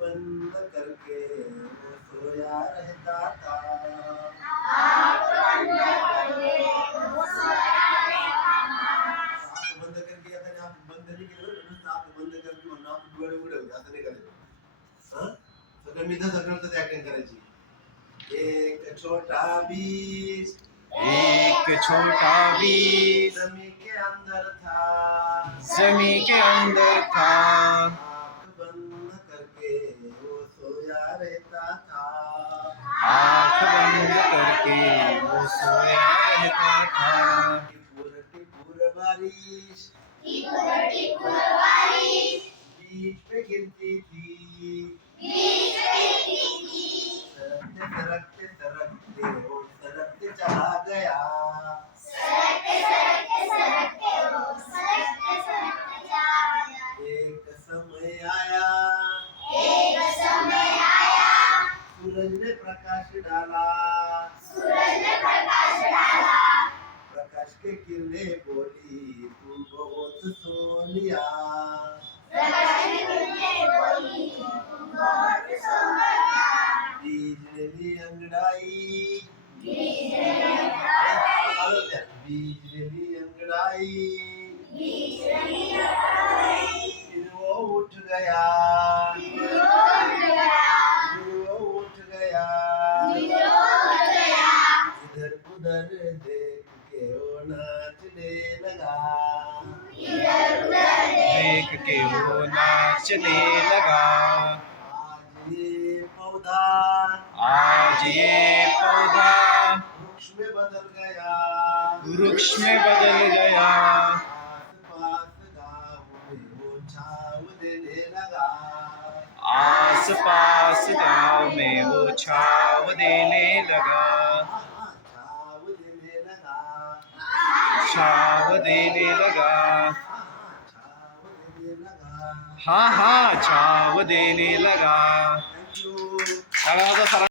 बंद करके वो सोया रहता था। आँख बंद करके वो सोया रहता था। आँख बंद करके आता नाही, आँख बंद नाही केलं बरं, नुसतं आँख बंद करके म्हणून आपण डोळे उघडे होते असं नाही करायचं. हा सगळं मी तर सगळं ऍक्टिंग करायची. एक छोटा बीज, एक छोटा बीज जमी के अंदर था, जमी के अंदर था। आँख बंद करके वो सोया रहता था। आँख बंद करके वो सोया रहता था। टिपुर टिपुर बारिश, टिपुर टिपुर बारिश बीज पे गिरती थी, बीच गिरती थी। सरकते सरकते सरकते वो सरकते चला गया। सरकते सरकते सरकते वो सरकते सरकते चला गया। एक समय आया, एक समय आया, सूरज ने प्रकाश डाला, सूरज ने प्रकाश डाला। प्रकाश के किरणें बोली तू बहुत सोनिया। प्रकाश की किरणें बोली तुम बहुत सोनिया। बीज ने ली अंगड़ाई, बीज ने ली अंगड़ाई, बीज ने ली अंगड़ाई, बीज ने ली अंगड़ाई। फिर वो उठ गया, फिर वो उठ गया, फिर वो उठ गया। फिर वो उठ गया। इधर उधर देख के वो नाचने लगा। इधर उधर देख के वो नाचने लगा। आज ये पौधा, आज ये पौधा वृक्ष में बदल गया, वृक्ष में बदल गया। आस पास गाँव में वो छाव देने लगा। आस पास गाँव में वो छाव देने लगा, छाव देने लगा। छाव देने लगा। हाँ हाँ छाव देने लगा। थँक्यू. सगळ्यांचा